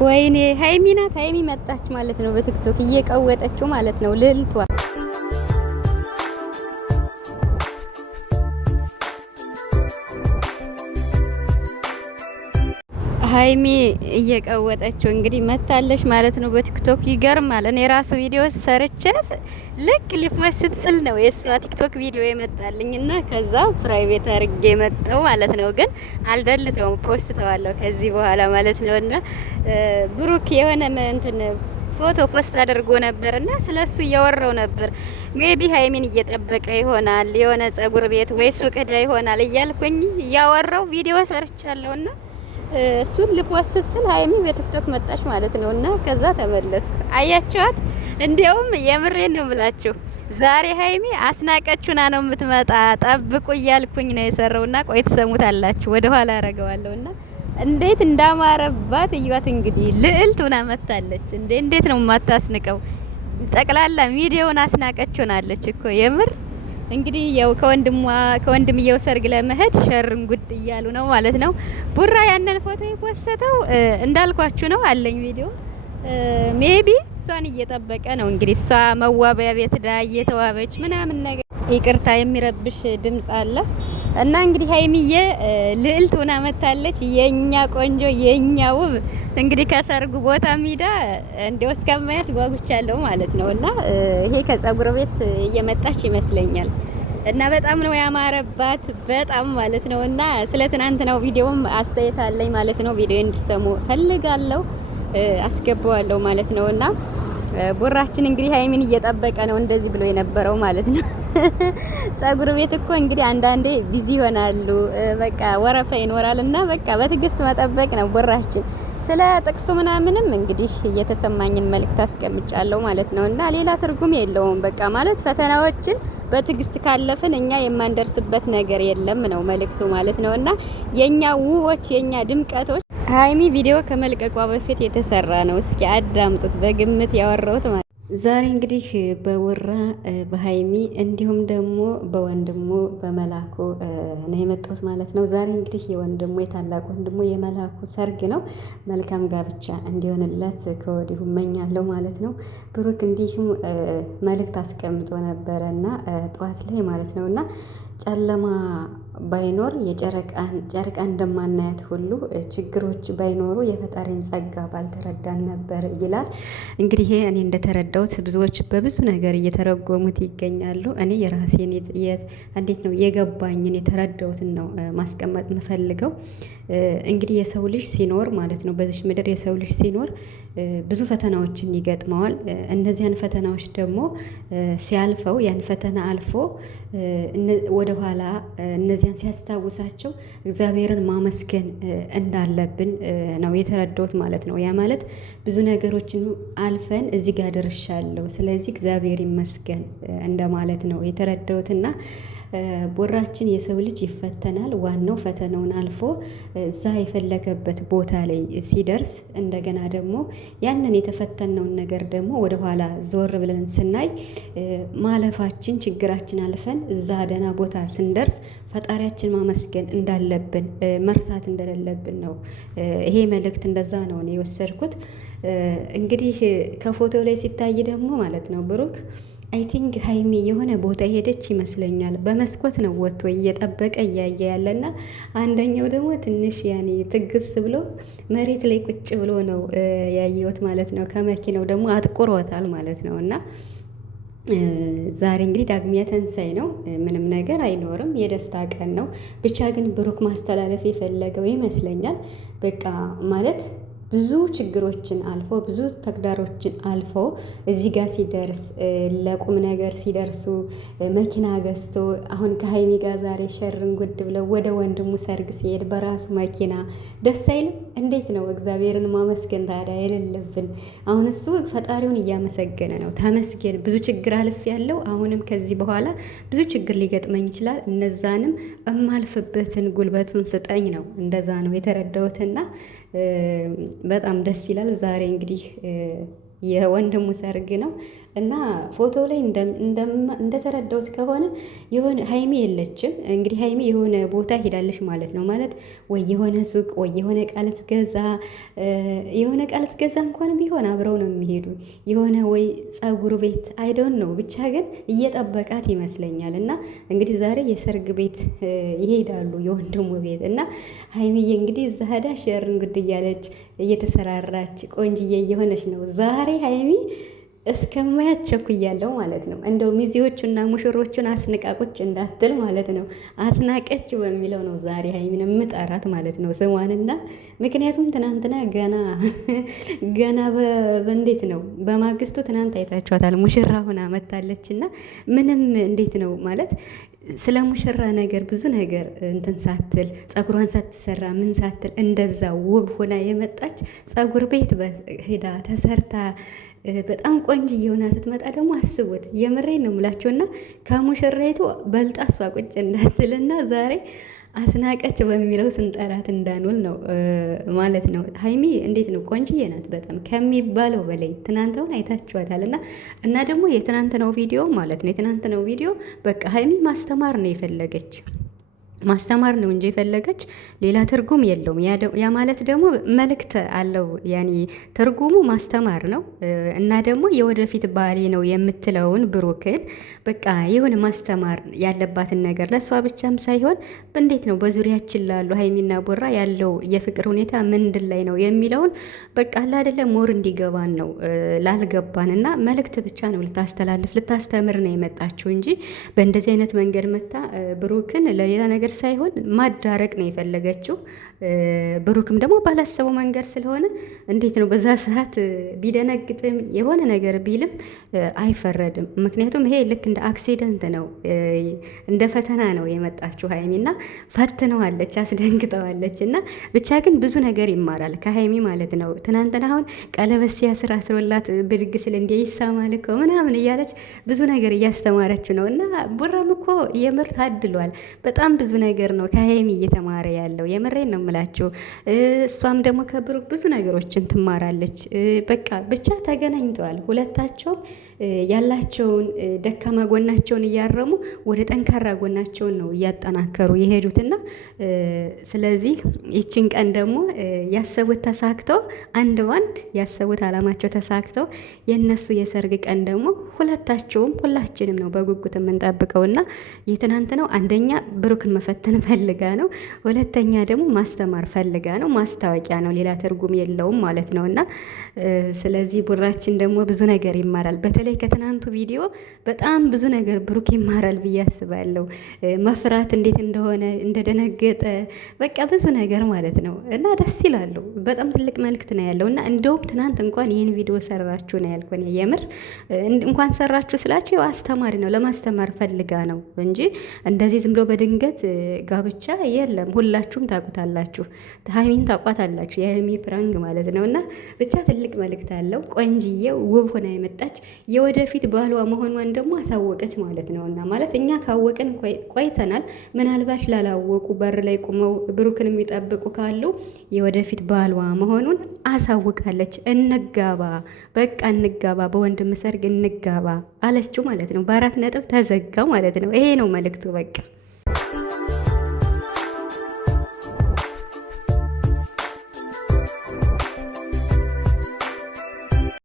ወይኔ ሀይሚ ናት። ሀይሚ መጣች ማለት ነው። በቲክቶክ እየቀወጠችው ማለት ነው ልዕልቷ ሀይሚ እየቀወጠችው እንግዲህ መታለች ማለት ነው በቲክቶክ። ይገርማል። እኔ ራሱ ቪዲዮ ሰርቼ ልክ ሊፖስት ስል ነው የሷ ቲክቶክ ቪዲዮ የመጣልኝና ከዛ ፕራይቬት አድርጌ መጣው ማለት ነው። ግን አልደልተውም፣ ፖስተዋለሁ ከዚህ በኋላ ማለት ነውና ብሩክ የሆነ እንትን ፎቶ ፖስት አድርጎ ነበርና ስለሱ እያወራው ነበር። ሜቢ ሀይሚን እየጠበቀ ይሆናል የሆነ ጸጉር ቤት ወይ ሱቅ ሄዳ ይሆናል እያልኩኝ እያወራው ቪዲዮ ሰርቻለሁና እሱን ልፖስት ስል ሀይሚ በቲክቶክ መጣች ማለት ነውና ከዛ ተመለስኩ። አያችኋት? እንዲያውም የምሬን ነው ብላችሁ ዛሬ ሀይሚ አስናቀችና ነው የምትመጣ ጠብቁ እያልኩኝ ነው የሰራውና ቆይ ትሰሙታላችሁ። ወደ ኋላ አረጋዋለሁና እንዴት እንዳማረባት እዩት። እንግዲህ ልዕልት ሆና መጣለች። እንዴት ነው የማታስንቀው? ጠቅላላ ሚዲያውን አስናቀችናለች እኮ የምር። እንግዲህ ያው ከወንድምየው ሰርግ ለመሄድ ሸርን ጉድ እያሉ ነው ማለት ነው። ቡራ ያንን ፎቶ የፖስተው እንዳልኳችሁ ነው አለኝ ቪዲዮ። ሜቢ እሷን እየጠበቀ ነው እንግዲህ። እሷ መዋቢያ ቤት ዳ እየተዋበች ምናምን ነገር ይቅርታ የሚረብሽ ድምጽ አለ እና እንግዲህ ሀይሚዬ ልዕልት ሆና መታለች። የኛ ቆንጆ የኛ ውብ እንግዲህ ከሰርጉ ቦታ ሚዳ እንደው እስከማያት ጓጉቻለሁ ማለት ነው። እና ይሄ ከጸጉር ቤት እየመጣች ይመስለኛል እና በጣም ነው ያማረባት በጣም ማለት ነው። እና ስለ ትናንትናው ቪዲዮም አስተያየት አለኝ ማለት ነው። ቪዲዮ እንዲሰሙ ፈልጋለሁ፣ አስገባዋለሁ ማለት ነው። እና ቡራችን እንግዲህ ሀይሚን እየጠበቀ ነው እንደዚህ ብሎ የነበረው ማለት ነው። ጸጉር ቤት እኮ እንግዲህ አንዳንዴ ቢዚ ይሆናሉ። በቃ ወረፋ ይኖራልና በቃ በትዕግስት መጠበቅ ነው። ቡራችን ስለ ጥቅሱ ምናምንም እንግዲህ የተሰማኝን መልእክት አስቀምጫለሁ ማለት ነውና ሌላ ትርጉም የለውም። በቃ ማለት ፈተናዎችን በትዕግስት ካለፍን እኛ የማንደርስበት ነገር የለም ነው መልእክቱ ማለት ነውና የኛ ውቦች የኛ ድምቀቶች ሀይሚ ቪዲዮ ከመልቀቋ በፊት የተሰራ ነው። እስኪ አዳምጡት። በግምት ያወራሁት ማለት ዛሬ እንግዲህ በቡራ በሀይሚ እንዲሁም ደግሞ በወንድሙ በመላኩ ነው የመጣሁት ማለት ነው። ዛሬ እንግዲህ የወንድሙ የታላቅ ወንድሙ የመላኩ ሰርግ ነው። መልካም ጋብቻ እንዲሆንለት ከወዲሁ እመኛለሁ ማለት ነው። ብሩክ እንዲሁም መልእክት አስቀምጦ ነበረና ጠዋት ላይ ማለት ነውና ጨለማ ባይኖር ጨረቃ እንደማናያት ሁሉ ችግሮች ባይኖሩ የፈጣሪን ጸጋ ባልተረዳን ነበር ይላል። እንግዲህ እኔ እንደተረዳሁት ብዙዎች በብዙ ነገር እየተረጎሙት ይገኛሉ። እኔ የራሴን እንዴት ነው የገባኝን የተረዳሁትን ነው ማስቀመጥ የምፈልገው። እንግዲህ የሰው ልጅ ሲኖር ማለት ነው በዚህ ምድር የሰው ልጅ ሲኖር ብዙ ፈተናዎችን ይገጥመዋል። እነዚያን ፈተናዎች ደግሞ ሲያልፈው ያን ፈተና አልፎ ወደ ኋላ እነዚያን ሲያስታውሳቸው እግዚአብሔርን ማመስገን እንዳለብን ነው የተረዳሁት ማለት ነው። ያ ማለት ብዙ ነገሮችን አልፈን እዚህ ጋር ደርሻለሁ፣ ስለዚህ እግዚአብሔር ይመስገን እንደማለት ነው የተረዳሁትና ቡራችን የሰው ልጅ ይፈተናል። ዋናው ፈተናውን አልፎ እዛ የፈለገበት ቦታ ላይ ሲደርስ እንደገና ደግሞ ያንን የተፈተነውን ነገር ደግሞ ወደ ኋላ ዞር ብለን ስናይ ማለፋችን ችግራችን አልፈን እዛ ደህና ቦታ ስንደርስ ፈጣሪያችን ማመስገን እንዳለብን መርሳት እንደሌለብን ነው። ይሄ መልእክት እንደዛ ነው እኔ የወሰድኩት። እንግዲህ ከፎቶ ላይ ሲታይ ደግሞ ማለት ነው ብሩክ አይ ቲንክ ሀይሚ የሆነ ቦታ ሄደች ይመስለኛል። በመስኮት ነው ወጥቶ እየጠበቀ እያየ ያለና አንደኛው ደግሞ ትንሽ ያኔ ትግስ ብሎ መሬት ላይ ቁጭ ብሎ ነው ያየሁት ማለት ነው። ከመኪናው ደግሞ አጥቁሮታል ማለት ነው። እና ዛሬ እንግዲህ ዳግሚያ ትንሣኤ ነው። ምንም ነገር አይኖርም፣ የደስታ ቀን ነው። ብቻ ግን ብሩክ ማስተላለፍ የፈለገው ይመስለኛል በቃ ማለት ብዙ ችግሮችን አልፎ ብዙ ተግዳሮችን አልፎ እዚህ ጋር ሲደርስ ለቁም ነገር ሲደርሱ መኪና ገዝቶ አሁን ከሀይሚ ጋር ዛሬ ሸርን ጉድ ብለው ወደ ወንድሙ ሰርግ ሲሄድ በራሱ መኪና ደስ አይልም? እንዴት ነው እግዚአብሔርን ማመስገን ታዲያ የሌለብን? አሁን እሱ ፈጣሪውን እያመሰገነ ነው። ተመስገን፣ ብዙ ችግር አልፍ ያለው አሁንም ከዚህ በኋላ ብዙ ችግር ሊገጥመኝ ይችላል፣ እነዛንም እማልፍበትን ጉልበቱን ስጠኝ ነው። እንደዛ ነው የተረዳሁትና በጣም ደስ ይላል። ዛሬ እንግዲህ የወንድሙ ሰርግ ነው እና ፎቶ ላይ እንደተረዳሁት ከሆነ የሆነ ሀይሚ የለችም። እንግዲህ ሀይሚ የሆነ ቦታ ሄዳለች ማለት ነው። ማለት ወይ የሆነ ሱቅ ወይ የሆነ ቃለት ገዛ የሆነ ቃለት ገዛ እንኳን ቢሆን አብረው ነው የሚሄዱ የሆነ ወይ ጸጉር ቤት አይዶን ነው ብቻ ግን እየጠበቃት ይመስለኛል። እና እንግዲህ ዛሬ የሰርግ ቤት ይሄዳሉ የወንድሙ ቤት እና ሀይሚዬ እንግዲህ እዛ ሄዳ ሸርን ጉድ እያለች እየተሰራራች ቆንጅዬ እየሆነች ነው ዛሬ ሀይሚ እስከማያት ቸኩያለሁ ማለት ነው። እንደው ሚዜዎቹና ሙሽሮቹን አስንቃቆች እንዳትል ማለት ነው። አስናቀች በሚለው ነው ዛሬ ሀይሚን የምጠራት ማለት ነው ስሟንና ምክንያቱም ትናንትና ገና በእንዴት ነው በማግስቱ ትናንት አይታችኋታል ሙሽራ ሆና መታለች እና ምንም እንዴት ነው ማለት ስለ ሙሽራ ነገር ብዙ ነገር እንትን ሳትል ጸጉሯን ሳትሰራ ምን ሳትል እንደዛ ውብ ሆና የመጣች ጸጉር ቤት ሄዳ ተሰርታ በጣም ቆንጆ የሆነ ስትመጣ ደግሞ አስቡት። የምሬን ነው የምላቸውና ከሙሽራይቱ በልጣ እሷ ቁጭ እንዳትልና ዛሬ አስናቀች በሚለው ስንጠራት እንዳንውል ነው ማለት ነው። ሀይሚ እንዴት ነው ቆንጅዬ ናት በጣም ከሚባለው በላይ ትናንተውን አይታችኋታል። እና ደግሞ የትናንትናው ቪዲዮ ማለት ነው የትናንትናው ቪዲዮ በቃ ሀይሚ ማስተማር ነው የፈለገች ማስተማር ነው እንጂ የፈለገች ሌላ ትርጉም የለውም። ያ ማለት ደግሞ መልእክት አለው። ያኔ ትርጉሙ ማስተማር ነው እና ደግሞ የወደፊት ባሌ ነው የምትለውን ብሩክን በቃ የሆነ ማስተማር ያለባትን ነገር ለእሷ ብቻም ሳይሆን እንዴት ነው በዙሪያችን ላሉ ሀይሚና ቦራ ያለው የፍቅር ሁኔታ ምንድን ላይ ነው የሚለውን በቃ አይደለ ሞር እንዲገባን ነው ላልገባን እና መልእክት ብቻ ነው ልታስተላልፍ ልታስተምር ነው የመጣችው እንጂ በእንደዚህ አይነት መንገድ መታ ብሩክን ለሌላ ነገር ሳይሆን ማዳረቅ ነው የፈለገችው። ብሩክም ደግሞ ባላሰበው መንገድ ስለሆነ እንዴት ነው በዛ ሰዓት ቢደነግጥም የሆነ ነገር ቢልም አይፈረድም። ምክንያቱም ይሄ ልክ እንደ አክሲደንት ነው እንደ ፈተና ነው የመጣችው ሀይሚና ፈትነዋለች፣ አስደንግጠዋለች። እና ብቻ ግን ብዙ ነገር ይማራል ከሀይሚ ማለት ነው። ትናንትና አሁን ቀለበት ሲያስር አስሮላት ብድግ ስል እንደ ይሳማል እኮ ምናምን እያለች ብዙ ነገር እያስተማረች ነው። እና ቡራም እኮ የምር ታድሏል። በጣም ብዙ ነገር ነው ከሀይሚ እየተማረ ያለው የምሬን ነው የምላችሁ። እሷም ደግሞ ከብሩክ ብዙ ነገሮችን ትማራለች። በቃ ብቻ ተገናኝተዋል ሁለታቸውም ያላቸውን ደካማ ጎናቸውን እያረሙ ወደ ጠንካራ ጎናቸውን ነው እያጠናከሩ የሄዱትና ስለዚህ ይችን ቀን ደግሞ ያሰቡት ተሳክተው አንድ ባንድ ያሰቡት አላማቸው ተሳክተው የነሱ የሰርግ ቀን ደግሞ ሁለታቸውም ሁላችንም ነው በጉጉት የምንጠብቀውና የትናንት ነው አንደኛ ብሩክን መፈተን ፈልጋ ነው፣ ሁለተኛ ደግሞ ማስተማር ፈልጋ ነው። ማስታወቂያ ነው፣ ሌላ ትርጉም የለውም ማለት ነውና ስለዚህ ቡራችን ደግሞ ብዙ ነገር ይማራል። በተለይ ከትናንቱ ቪዲዮ በጣም ብዙ ነገር ብሩክ ይማራል ብዬ አስባለሁ። መፍራት እንዴት እንደሆነ እንደደነገጠ በቃ ብዙ ነገር ማለት ነው እና ደስ ይላሉ። በጣም ትልቅ መልእክት ነው ያለው እና እንደውም ትናንት እንኳን ይህን ቪዲዮ ሰራችሁ ነው ያልኩኝ። የምር እንኳን ሰራችሁ ስላችሁ አስተማሪ ነው ለማስተማር ፈልጋ ነው እንጂ እንደዚህ ዝም ብሎ በድንገት ጋብቻ የለም። ሁላችሁም ታውቁታላችሁ፣ ሀይሚን ታውቋታላችሁ። የሀይሚ ፕራንግ ማለት ነው እና ብቻ ትልቅ መልእክት አለው። ቆንጅዬ ውብ ሆና የመጣች የወደፊት ባሏ መሆኗን ደግሞ አሳወቀች ማለት ነው። እና ማለት እኛ ካወቅን ቆይተናል። ምናልባች ላላወቁ በር ላይ ቁመው ብሩክን የሚጠብቁ ካሉ የወደፊት ባሏ መሆኑን አሳውቃለች። እንጋባ፣ በቃ እንጋባ፣ በወንድም ሰርግ እንጋባ አለችው ማለት ነው። በ4 ነጥብ ተዘጋ ማለት ነው። ይሄ ነው መልእክቱ በቃ።